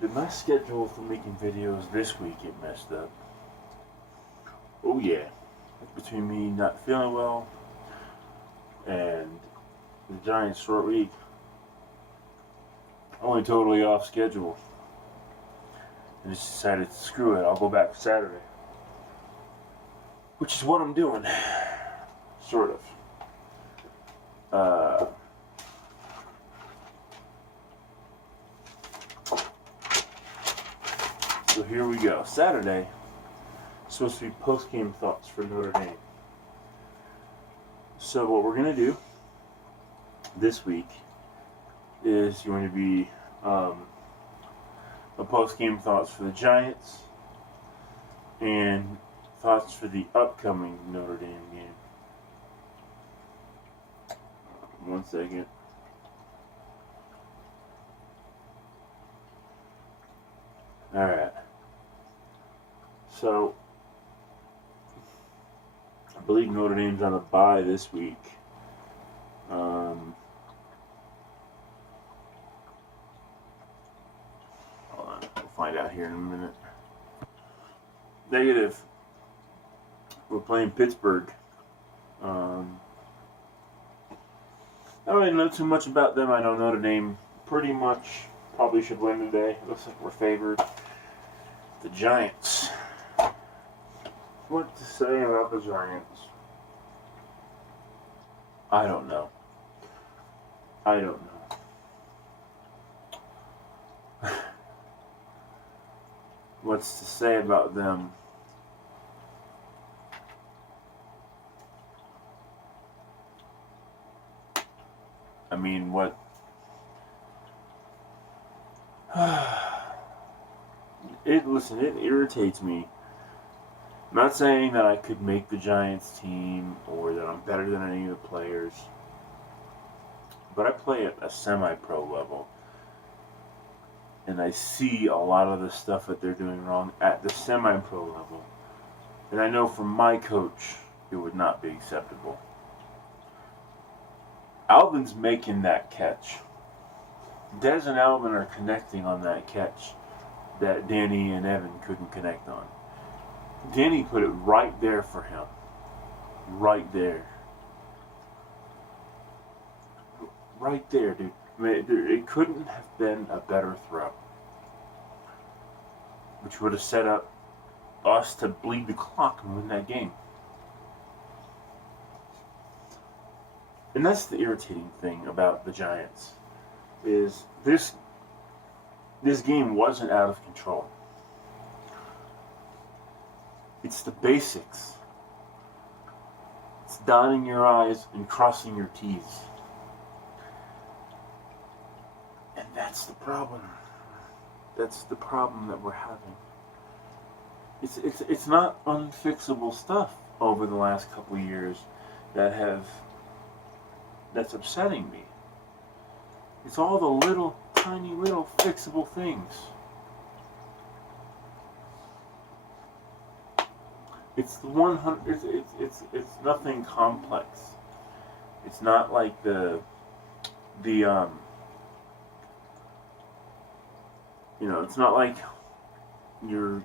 Did my schedule for making videos this week get messed up? Oh yeah. Between me not feeling well and the Giants' short week, I went totally off schedule. And just decided, screw it, I'll go back Saturday. Which is what I'm doing. Sort of. So here we go. Saturday is supposed to be post-game thoughts for Notre Dame. So what we're going to do this week is going to be a post-game thoughts for the Giants and thoughts for the upcoming Notre Dame game. One second. Alright. So, I believe Notre Dame's on a bye this week. Hold on, we'll find out here in a minute. Negative. We're playing Pittsburgh. I don't really know too much about them. I know Notre Dame pretty much probably should win today. Looks like we're favored. The Giants. What to say about the Giants? I don't know. What's to say about them? I mean, what? Listen, it irritates me. I'm not saying that I could make the Giants team or that I'm better than any of the players, but I play at a semi-pro level, and I see a lot of the stuff that they're doing wrong at the semi-pro level, and I know from my coach it would not be acceptable. Alvin's making that catch. Dez and Alvin are connecting on that catch that Danny and Evan couldn't connect on. Danny put it right there for him. Right there. Right there, dude. I mean, it couldn't have been a better throw. Which would have set up us to bleed the clock and win that game. And that's the irritating thing about the Giants, is this game wasn't out of control. It's the basics. It's dotting your I's and crossing your T's. And that's the problem. That's the problem that we're having. It's not unfixable stuff over the last couple of years that's upsetting me. It's all the little, tiny little fixable things. It's the 100. It's nothing complex. It's not like it's not like you're.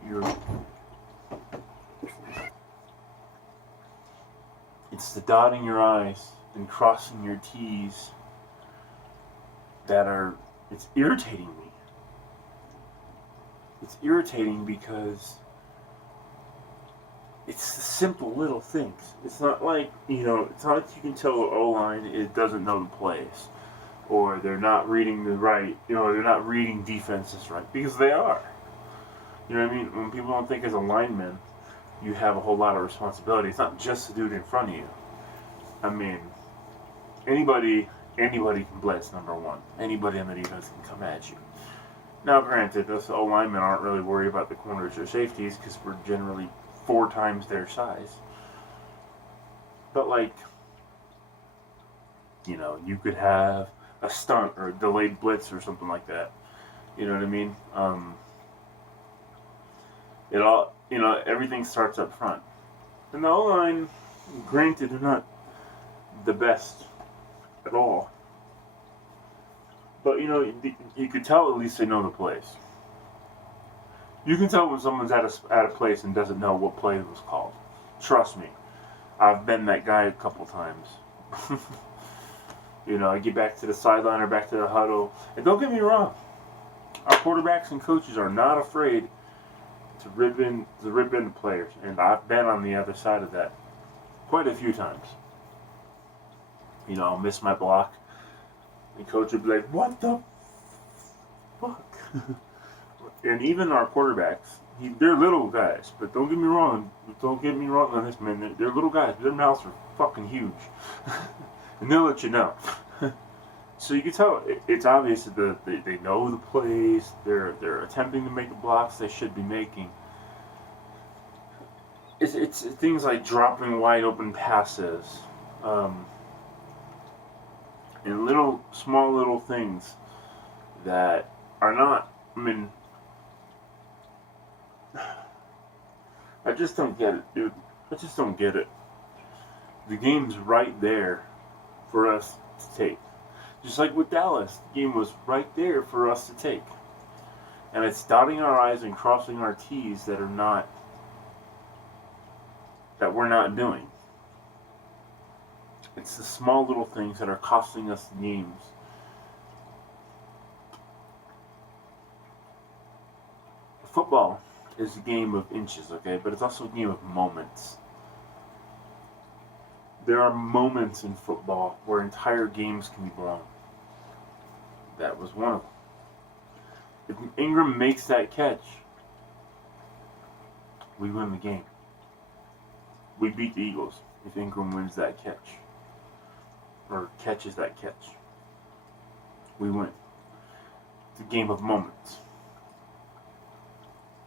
It's the dotting your I's and crossing your T's it's irritating me. It's irritating because it's the simple little things. It's not like, it's not like you can tell the O-line it doesn't know the plays. Or they're not reading they're not reading defenses right. Because they are. You know what I mean? When people don't think as a lineman, you have a whole lot of responsibility. It's not just the dude in front of you. I mean, anybody can blitz, number one. Anybody on the defense can come at you. Now, granted, us O-linemen aren't really worried about the corners or safeties because we're generally 4 times their size. But, you could have a stunt or a delayed blitz or something like that. You know what I mean? Everything starts up front. And the O-line, granted, they're not the best at all. But, you could tell at least they know the plays. You can tell when someone's at a place and doesn't know what play was called. Trust me, I've been that guy a couple times. I get back to the sideline or back to the huddle, and don't get me wrong, our quarterbacks and coaches are not afraid to rib in the players, and I've been on the other side of that quite a few times. I'll miss my block, and coach would be like, "What the fuck?" And even our quarterbacks, they're little guys, but don't get me wrong on this, man. They're little guys, but their mouths are fucking huge, and they'll let you know. So you can tell it's obvious that they know the plays. They're attempting to make the blocks they should be making. It's things like dropping wide open passes, and small little things that are not. I mean, I just don't get it, dude. I just don't get it. The game's right there for us to take. Just like with Dallas, the game was right there for us to take. And it's dotting our I's and crossing our T's that we're not doing. It's the small little things that are costing us the games. Football is a game of inches, okay? But it's also a game of moments. There are moments in football where entire games can be blown. That was one of them. If Ingram makes that catch, we win the game. We beat the Eagles if Ingram wins that catch. Or catches that catch. We win. It's a game of moments.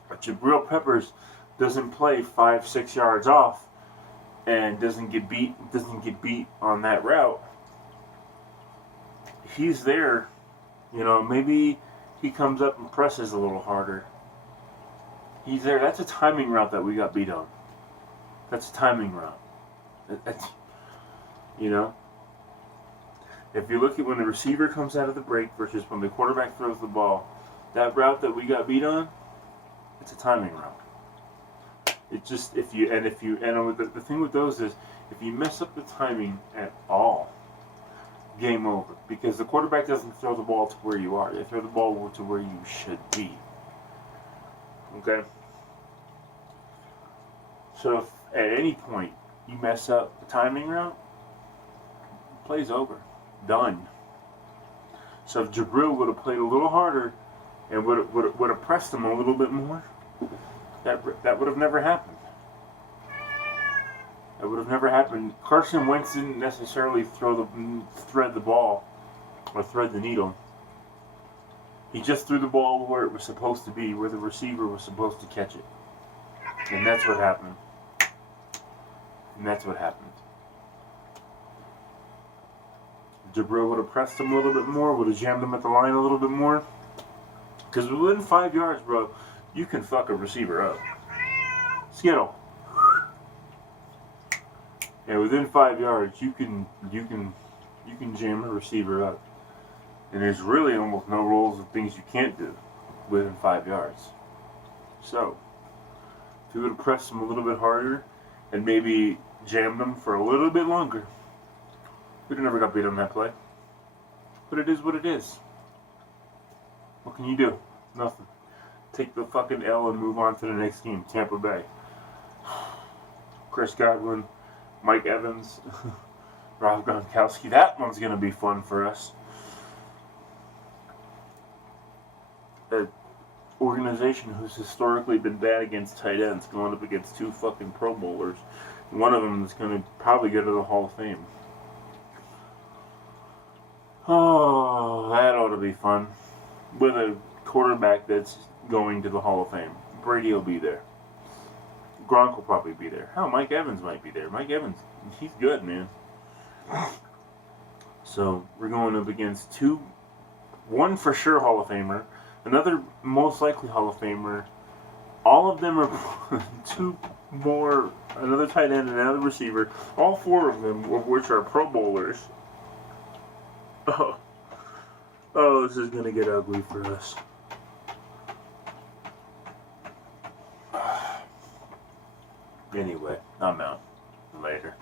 But Jabril Peppers doesn't play 5-6 yards off and doesn't get beat on that route. He's there, maybe he comes up and presses a little harder. He's there. That's a timing route that we got beat on. That's a timing route. That's, if you look at when the receiver comes out of the break versus when the quarterback throws the ball, that route that we got beat on, it's a timing route. It's just the thing with those is if you mess up the timing at all, game over. Because the quarterback doesn't throw the ball to where you are. They throw the ball to where you should be. Okay? So if at any point you mess up the timing route, the play's over. Done. So if Jabril would have played a little harder and would have pressed him a little bit more, that would have never happened. That would have never happened. Carson Wentz didn't necessarily thread the ball or thread the needle. He just threw the ball where it was supposed to be, where the receiver was supposed to catch it. And that's what happened. Jabril would have pressed him a little bit more, would have jammed him at the line a little bit more. Because within 5 yards, bro, you can fuck a receiver up. Skittle. And within 5 yards, you can jam a receiver up. And there's really almost no rules of things you can't do within 5 yards. So, if you would have pressed him a little bit harder and maybe jammed him for a little bit longer, we'd have never got beat on that play. But it is what it is. What can you do? Nothing. Take the fucking L and move on to the next game. Tampa Bay. Chris Godwin, Mike Evans, Rob Gronkowski. That one's going to be fun for us. An organization who's historically been bad against tight ends going up against two fucking Pro Bowlers. One of them is going to probably go to the Hall of Fame. Oh, that ought to be fun. With a quarterback that's going to the Hall of Fame. Brady will be there. Gronk will probably be there. Hell, Mike Evans might be there. Mike Evans, he's good, man. So, we're going up against one for sure Hall of Famer, another most likely Hall of Famer. All of them are two more, another tight end and another receiver. All four of them, of which are Pro Bowlers. Oh, this is going to get ugly for us. Anyway, I'm out. Later.